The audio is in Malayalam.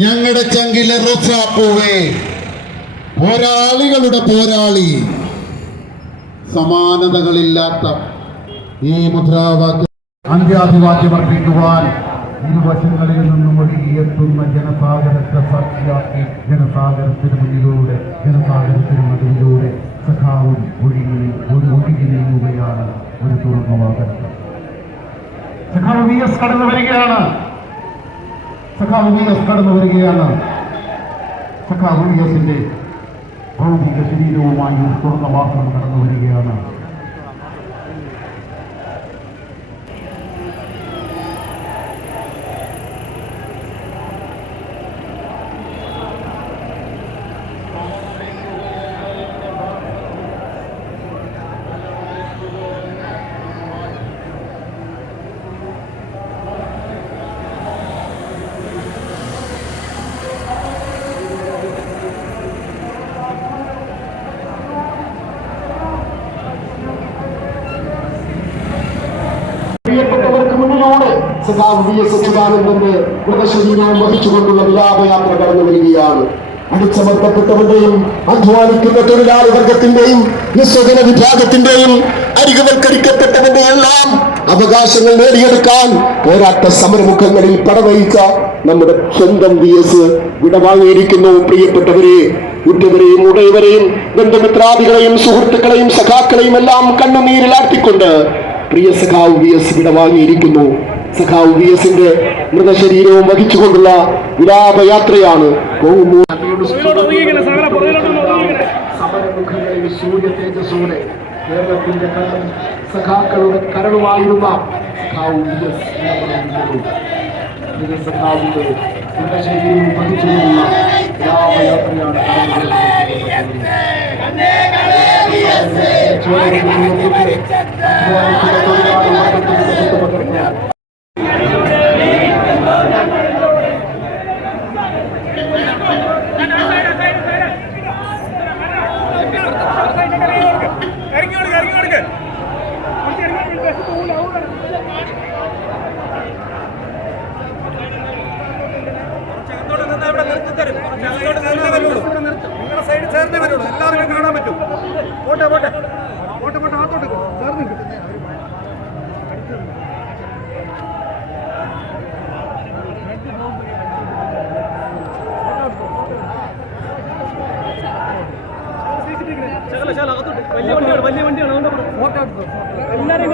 ഞങ്ങളുടെ ചങ്കിലെ റോസാപ്പൂവേ, പോരാളികളുടെ പോരാളി. സമാനതകളില്ലാത്ത ഈ മുദ്രാവാക്യം അന്ത്യാധിവാക്യം അർപ്പിക്കുവാൻ ഇരുവശങ്ങളിൽ നിന്നും ഒഴുകിയെത്തുന്ന ജനസാഗരത്തെ സാക്ഷിയാക്കി ജനസാഗരത്തിന് മുന്നിലൂടെ ജനസാഗരത്തിന് മതിലൂടെ സഖാവും ഒഴുകി നീങ്ങുകയാണ് ഒരു തുറന്നവാദം. സഖാവ് VS കടന്നു വരികയാണ്. സഖാവ് VS കടന്നു വരികയാണ്. സഖാവ് VSന്റെ ഭൗതിക ശരീരവുമായി ഒരു തുറന്നവാസം കടന്നു വരികയാണ്. പ്രിയപ്പെട്ടവർക്ക് മുന്നിലൂടെ സഖാവ് VS അച്യുതാനന്ദന്റെ മൃതശരീരവും വഹിച്ചുകൊണ്ടുള്ള വിലാപയാത്ര കടന്നു വരികയാണ്. അടിച്ചമർത്തപ്പെട്ടവരുടെയും അധ്വാനിക്കുന്ന തൊഴിലാളി വർഗത്തിന്റെയും നിസ്വജന വിഭാഗത്തിന്റെയും അരികവൽക്കരിക്കപ്പെട്ടവന്റെ എല്ലാം അവകാശങ്ങൾ നേടിയെടുക്കാൻ പോരാട്ട സമരമുഖങ്ങളിൽ പടവഹിച്ച നമ്മുടെ സ്വന്തം VS വിടവാങ്ങിയിരിക്കുന്നു. പ്രിയപ്പെട്ടവരെ, ഉറ്റവരെയും ഉടയവരെയും ബന്ധുമിത്രാദികളെയും സുഹൃത്തുക്കളെയും സഖാക്കളെയും എല്ലാം കണ്ണുനീരിലാർത്തിക്കൊണ്ട് പ്രിയ സഖാവ് VS വിടവാങ്ങിയിരിക്കുന്നു. സഖാവ് VSന്റെ മൃതശരീരവും വഹിച്ചുകൊണ്ടുള്ള വിലാപയാത്രയാണ്. സമരമുഖങ്ങളിൽ സൂര്യ തേജസ്സോടെ കേരളത്തിന്റെ സഖാക്കളുടെ കരളുമായിരുന്ന സഖാവ് VS സഖാവിന്റെ മൃതശരീരവും വഹിച്ചുകൊണ്ടുള്ള വിലാപയാത്രയാണ്. നിങ്ങളുടെ സൈഡ് ചേർന്നേ വരുള്ളൂ, എല്ലാവർക്കും കാണാൻ പറ്റും. പോട്ടെ പോട്ടെ പോട്ടെ പോട്ടെ ആത്തോട്ട് ചേർന്ന് വലിയ വണ്ടിയാണ് അതുകൊണ്ട് ഫോട്ടോ എടുത്തു. എല്ലാവരും